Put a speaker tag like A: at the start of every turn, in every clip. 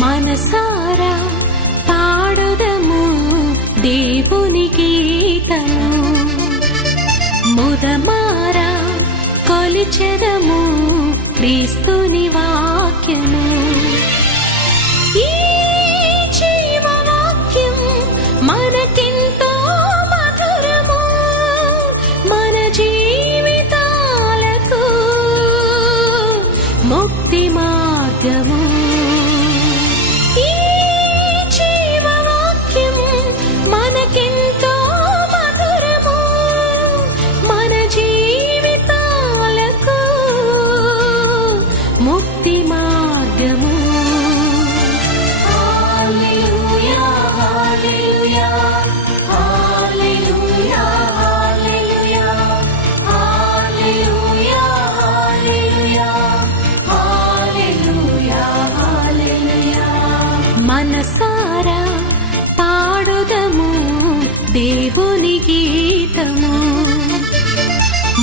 A: మనసారా పాడుదము దేవుని గీతము. ముదమారా కొలిచెదము క్రీస్తుని వాక్యము looking మనసారా పాడుదము దేవుని గీతము.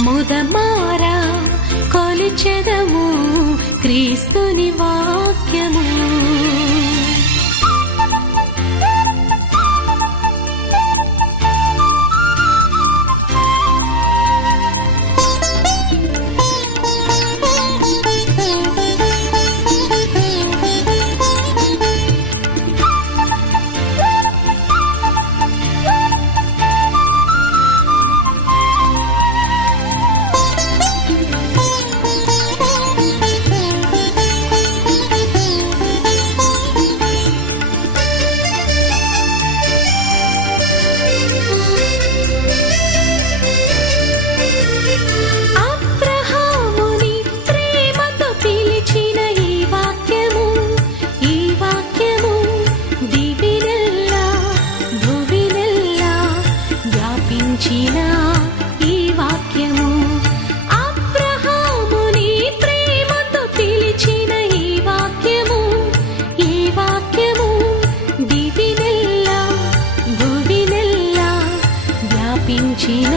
A: ముదమారా కొలిచెదము క్రీస్తుని వాక్యము. వ్యాపించిన ఈ వాక్యము. అబ్రహాముని ప్రేమతో పిలిచిన ఈ వాక్యము ఈ వాక్యము దివినెల్లా భువినెల్లా వ్యాపించిన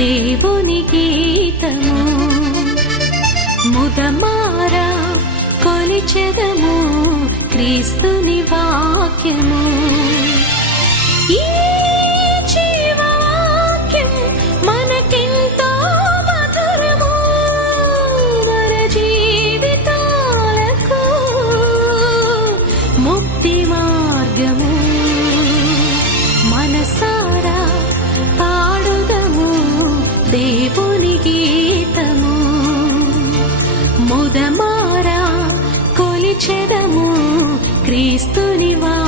A: దేవుని గీతము. ముదమారా కొలిచెదము క్రీస్తుని వాక్యము. దేవుని గీతము. ముదమారా కొలిచెదము. క్రీస్తునివా